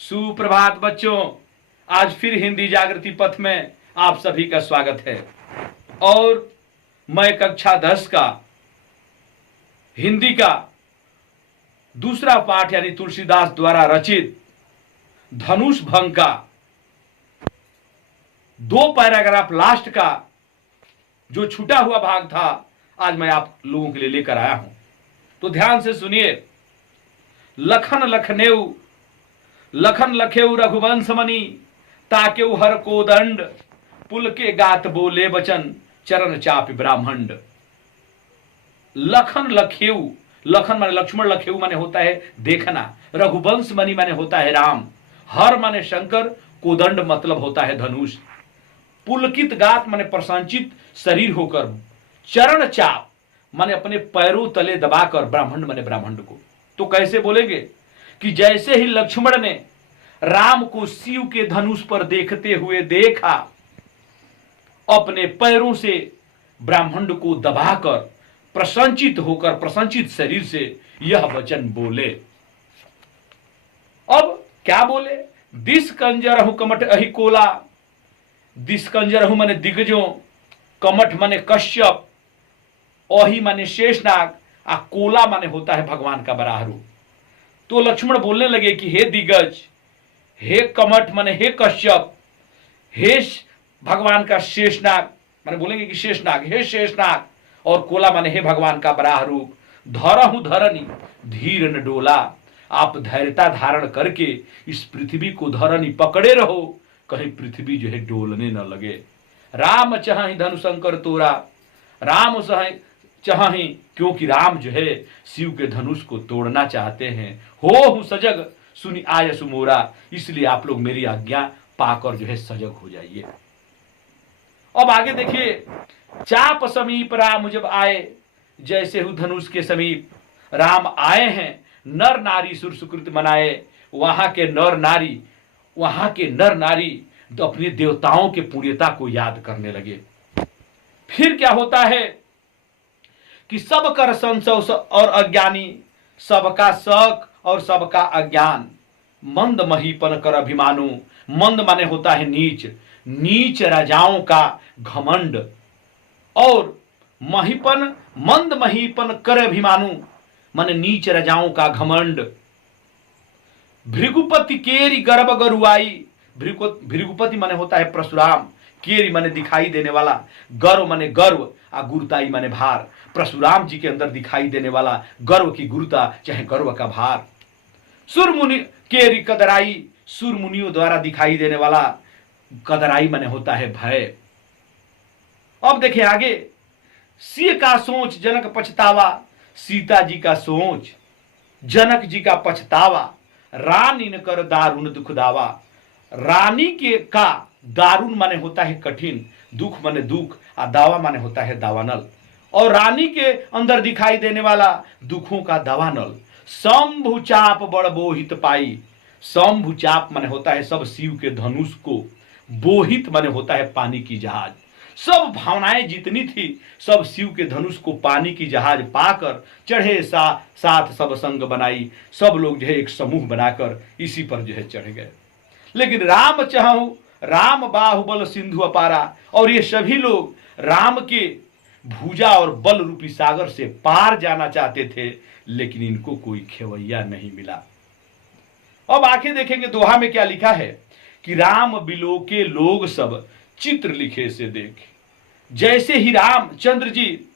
सुप्रभात बच्चों। आज फिर हिंदी जागृति पथ में आप सभी का स्वागत है और मैं कक्षा 10 का हिंदी का दूसरा पाठ यानी तुलसीदास द्वारा रचित धनुष भंग का 2 पैराग्राफ लास्ट का जो छूटा हुआ भाग था आज मैं आप लोगों के लिए लेकर आया हूं। तो ध्यान से सुनिए। लखन लखेऊ रघुवंश मणि ताकेऊ हर कोदंड पुल के गात बोले बचन चरण चाप ब्राह्मंड। लखन लखेऊ, लखन माने लक्ष्मण, लखेऊ माने होता है देखना, रघुवंश मणि माने होता है राम, हर माने शंकर, कोदंड मतलब होता है धनुष, पुलकित गात माने प्रसंचित शरीर होकर, चरण चाप माने अपने पैरों तले दबाकर, ब्राह्मण माने ब्राह्मण को। तो कैसे बोलेंगे कि जैसे ही लक्ष्मण ने राम को शिव के धनुष पर देखते हुए देखा, अपने पैरों से ब्राह्मण को दबाकर प्रसंचित होकर, प्रसंचित शरीर से यह वचन बोले। अब क्या बोले? दिस कंजरहु कमठ अहि कोला, दिस कंजरहु माने दिग्गजों, कमठ माने कश्यप, अहि माने शेषनाग, आ कोला माने होता है भगवान का बराह रूप। तो लक्ष्मण बोलने लगे कि हे दिग्गज, हे कमठ माने हे कश्यप, हे भगवान का शेषनाग माने बोलेंगे कि शेषनाग, हे शेषनाग, और कोला माने हे भगवान का बराह रूप, धरहु धरनी धीर न डोला, आप धैर्यता धारण करके इस पृथ्वी को धरनी पकड़े रहो, कहीं पृथ्वी जो है डोलने न लगे। राम चाहि धनुशंकर तोरा, राम चाहि क्योंकि राम जो है शिव के धनुष को तोड़ना चाहते हैं। हो सजग सुनी आय सुमोरा, इसलिए आप लोग मेरी आज्ञा पाकर जो है सजग हो जाइए। अब आगे देखिए। चाप समीप राम जब आए, जैसे हु धनुष के समीप राम आए हैं, नर नारी सुर सुकृत मनाए, वहां के नर नारी तो अपने देवताओं के पुण्यता को याद करने लगे। फिर क्या होता है कि सब कर संशय और अज्ञानी, सबका शक और सबका अज्ञान, मंद महीपन कर अभिमानु, मंद माने होता है नीच, नीच राजाओं का घमंड, और महीपन, मंद महीपन कर अभिमानु माने नीच राजाओं का घमंड। भृगुपति केरी गर्भ गरुआई, भृगुपति माने होता है परशुराम, केरी माने दिखाई देने वाला, गर्व माने गर्व, आ गुरुताई माने भार। परशुराम जी के अंदर दिखाई देने वाला गर्व की गुरुता, चाहे गर्व का भार। सुरमुनि केरी कदराई, सुर मुनियों द्वारा दिखाई देने वाला कदराई माने होता है भय। अब देखिए आगे। सिय का सोच जनक पछतावा, सीता जी का सोच, जनक जी का पछतावा, रानी न कर दारुण दुख दावा, रानी के का दारुण माने होता है कठिन, दुख माने दुख, आ दावा माने होता है दावानल, और रानी के अंदर दिखाई देने वाला दुखों का दावानल। शंभु चाप बड़ बोहित पाई, शंभु चाप माने होता है सब शिव के धनुष को, बोहित माने होता है पानी की जहाज। सब भावनाएं जितनी थी सब शिव के धनुष को पानी की जहाज पाकर चढ़े, साथ सब संग बनाई, सब लोग जो है एक समूह बनाकर इसी पर जो है चढ़ गए। लेकिन राम चाहूं राम बाहुबल सिंधु अपारा, और ये सभी लोग राम के भुजा और बल रूपी सागर से पार जाना चाहते थे, लेकिन इनको कोई खेवैया नहीं मिला। अब आगे देखेंगे दोहा में क्या लिखा है कि राम बिलो के लोग सब चित्र लिखे से देख। जैसे ही रामचंद्र जी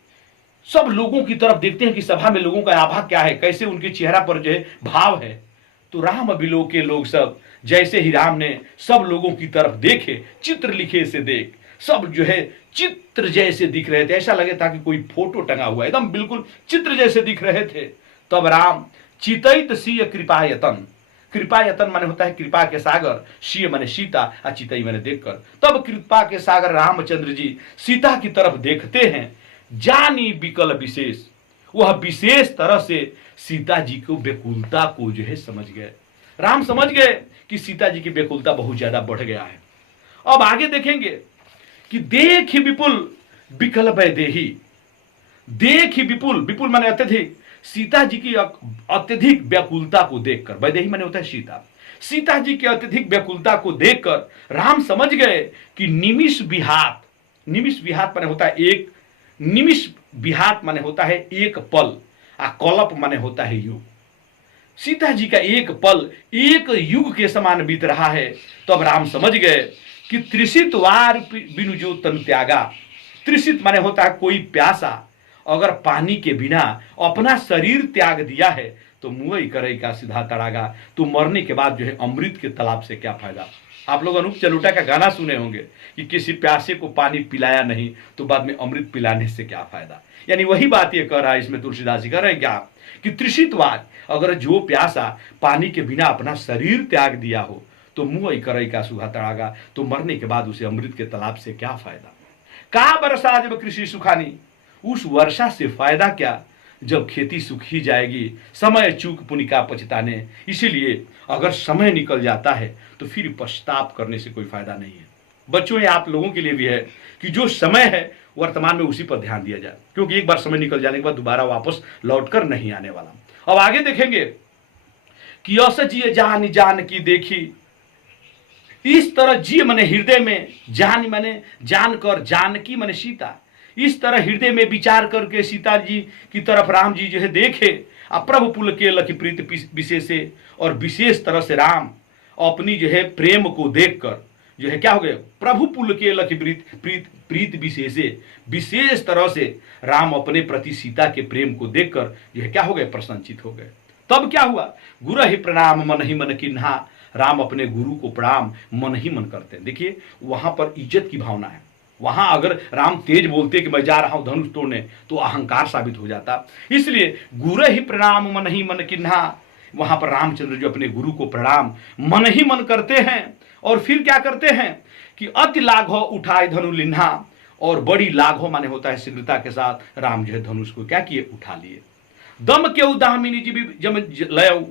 सब लोगों की तरफ देखते हैं कि सभा में लोगों का आभा क्या है, कैसे उनके चेहरा पर जो है भाव है, तो राम बिलो के लोग सब, जैसे ही राम ने सब लोगों की तरफ देखे, चित्र लिखे से देख, सब जो है चित्र जैसे दिख रहे थे, ऐसा लगे था कि कोई फोटो टंगा हुआ, एकदम बिल्कुल चित्र जैसे दिख रहे थे। तब राम चितैत सिय कृपायतन, कृपायतन माने होता है कृपा के सागर, शिय माने सीता, अचितई माने देखकर। तब कृपा के सागर रामचंद्र जी सीता की तरफ देखते हैं, जानी विकल विशेष, वह विशेष तरह से सीता जी को व्याकुलता को जो है समझ गए। राम समझ गए कि सीता जी की व्याकुलता बहुत ज्यादा बढ़ गया है। अब आगे देखेंगे कि देख विपुल विकल वैदेही, देख विपुल, विपुल माने अत्यधिक, सीता जी की अत्यधिक व्याकुलता को देखकर, वैदेही माने होता है सीता, सीता जी की अत्यधिक व्याकुलता को देखकर राम समझ गए कि निमिष विहात माने होता है एक, निमिष विहात माने होता है एक पल, आ कलप माने होता है युग। सीता जी का एक पल एक युग के समान बीत रहा है। तो अब राम समझ गए कि त्रिषित वार बिनु जो तन त्यागा। त्रिषित माने होता है कोई प्यासा अगर पानी के बिना अपना शरीर त्याग दिया है तो मुंह करे का सीधा तड़ागा। तो मरने के बाद जो है अमृत के तालाब से क्या फायदा। आप लोग अनूप जलोटा का गाना सुने होंगे कि किसी प्यासे को पानी पिलाया नहीं तो बाद में अमृत पिलाने से क्या फायदा। यानी वही बात ये कह रहा है इसमें तुलसीदास जी कह रहे हैं क्या कि त्रिषितवाद, अगर जो प्यासा पानी के बिना अपना शरीर त्याग दिया हो तो मुंह करे का सूखा तड़ागा। तो मरने के बाद उसे अमृत के तालाब से क्या फायदा। कहा वर्षा जब कृषि सुखानी, उस वर्षा से फायदा क्या जब खेती सूखी जाएगी। समय चूक पुनि का पछताने। इसीलिए अगर समय निकल जाता है तो फिर पश्चाताप करने से कोई फायदा नहीं है। बच्चों ये आप लोगों के लिए भी है कि जो समय है वर्तमान में उसी पर ध्यान दिया जाए, क्योंकि एक बार समय निकल जाने के बाद दोबारा वापस लौटकर नहीं आने वाला। अब आगे देखेंगे कि यस जिए जान जान की देखी, इस तरह जी मने हृदय में, जान मने जानकर, जानकी मने सीता, इस तरह हृदय में विचार करके सीता जी की तरफ राम जी जो है देखे। अब प्रभु पुल के लखी प्रीत विशेष, और विशेष तरह से राम अपनी जो है प्रेम को देखकर जो है क्या हो गए, प्रभु पुल के लखी प्रीत विशेष, विशेष तरह से राम अपने प्रति सीता के प्रेम को देखकर जो है क्या हो गए, प्रसन्नचित हो गए। तब क्या हुआ, गुरु ही प्रणाम मन ही मन किन्हा, राम अपने गुरु को प्रणाम मन ही मन करते हैं। देखिए वहां पर इज्जत की भावना है। वहां अगर राम तेज बोलते कि मैं जा रहा हूं धनुष तोड़ने तो अहंकार साबित हो जाता। इसलिए गुरु ही प्रणाम मन ही मन किन्हा, वहां पर रामचंद्र जो अपने गुरु को प्रणाम मन ही मन करते हैं। और फिर क्या करते हैं कि अति लाघव उठाए धनु लिन्हा, और बड़ी लाघव माने होता है शीघ्रता के साथ राम जो है धनुष को क्या किए, उठा लिए। दम के दामिनी जी भी जम लय,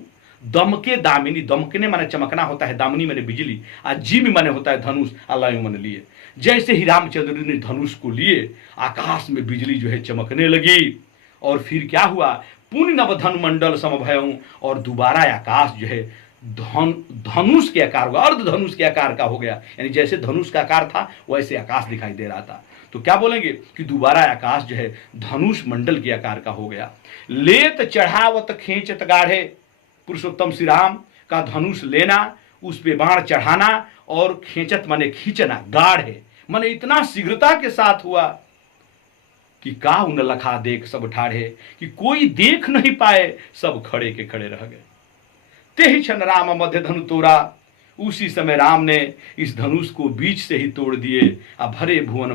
दम के दामिनी, दमकने माने चमकना होता है, दामिनी माने बिजली, और जिम माने होता है धनुष, अलय मन लिए। जैसे ही रामचंद्र ने धनुष को लिए आकाश में बिजली जो है चमकने लगी। और फिर क्या हुआ, पुण्य नव धन मंडल समभयऊ, और दोबारा आकाश जो है धनुष के आकार हुआ, अर्ध धनुष के आकार का हो गया। यानी जैसे धनुष का आकार था वैसे आकाश दिखाई दे रहा था। तो क्या बोलेंगे कि दोबारा आकाश जो है धनुष मंडल के आकार का हो गया। लेत चढ़ावत खींचत गाढ़े, पुरुषोत्तम श्री राम का धनुष लेना, उस पे बाण चढ़ाना, और खींचत माने खींचना, गाढ़े माने इतना शीघ्रता के साथ हुआ कि काहू न लखा देख सब ठाढ़े, कि कोई देख नहीं पाए, सब खड़े के खड़े रह गए। तेहि क्षण राम मध्य धनु तोड़ा, उसी समय राम ने इस धनुष को बीच से ही तोड़ दिए। अब भरे भुवन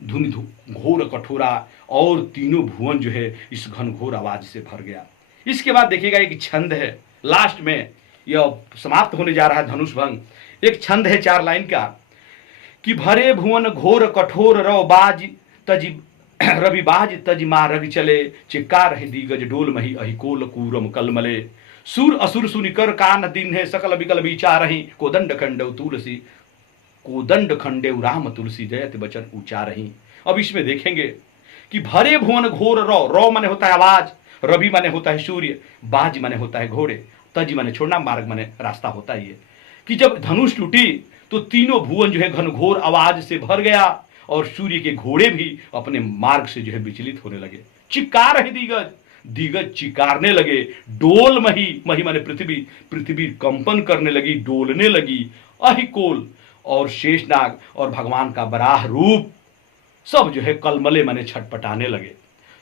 धुनि घोर कठोरा, और तीनों भुवन जो है इस घनघोर आवाज से भर गया। इसके बाद देखिएगा एक छंद है, लास्ट में यह समाप्त होने जा रहा है धनुष भंग। एक छंद है 4 लाइन का कि भरे भुवन घोर कठोर रव बाज तजी रवि बाज तज मारग चले, चिक्कार है दिगज डोल मही अहिकोल कूरम कलमले, सूर असुर सुनिकर कान दिन है सकल विकल विचार रही, कोदंड खंडेव तुलसी, कोदंड खंडेव राम तुलसी जयत बचन उचार रही। अब इसमें देखेंगे कि भरे भुवन घोर रव माने होता है आवाज, रवि माने होता है सूर्य, बाज माने होता है घोड़े, तज माने छोड़ना, मार्ग माने रास्ता होता ही है। कि जब धनुष टूटी तो तीनों भुवन जो है घनघोर आवाज से भर गया, और सूर्य के घोड़े भी अपने मार्ग से जो है विचलित होने लगे। चिक्कार है दिगज, दिगज चिकारने लगे, डोल मही, मही माने पृथ्वी, पृथ्वी कंपन करने लगी, डोलने लगी। अहिकोल और शेषनाग और भगवान का बराह रूप सब जो है कलमले माने छटपटाने लगे।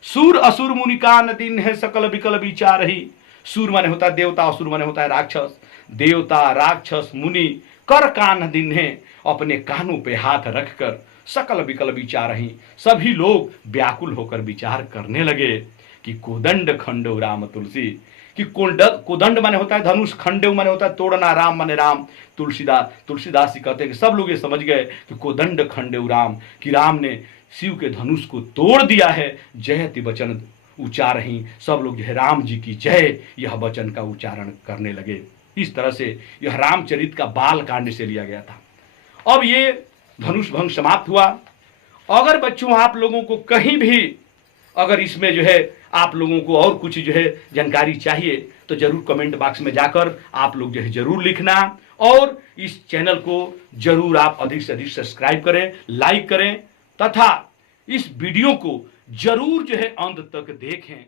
सूर असुर मुनिकान दिन है सकल विकल विचार ही, सूर माने होता है देवता, असुर माने होता है राक्षस। देवता राक्षस मुनि कर कान दिन है, अपने कानों पे हाथ रखकर सकल विकल विचार ही, सभी लोग व्याकुल होकर विचार करने लगे कि कोदंड खंडो राम तुलसी, कि कोदंड माने होता है धनुष, खंडेव माने होता है तोड़ना, राम माने राम। तुलसीदास जी कहते हैं कि सब लोग ये समझ गए कि कोदंड खंडेव राम, कि राम ने शिव के धनुष को तोड़ दिया है। जयति वचन उच्चार ही, सब लोग जो है राम जी की जय यह वचन का उच्चारण करने लगे। इस तरह से यह रामचरित का बाल कांड से लिया गया था। अब ये धनुष भंग समाप्त हुआ। अगर बच्चों आप लोगों को कहीं भी अगर इसमें जो है आप लोगों को और कुछ जो है जानकारी चाहिए तो जरूर कमेंट बॉक्स में जाकर आप लोग जो है जरूर लिखना, और इस चैनल को जरूर आप अधिक से अधिक सब्सक्राइब करें, लाइक करें तथा इस वीडियो को जरूर जो है अंत तक देखें।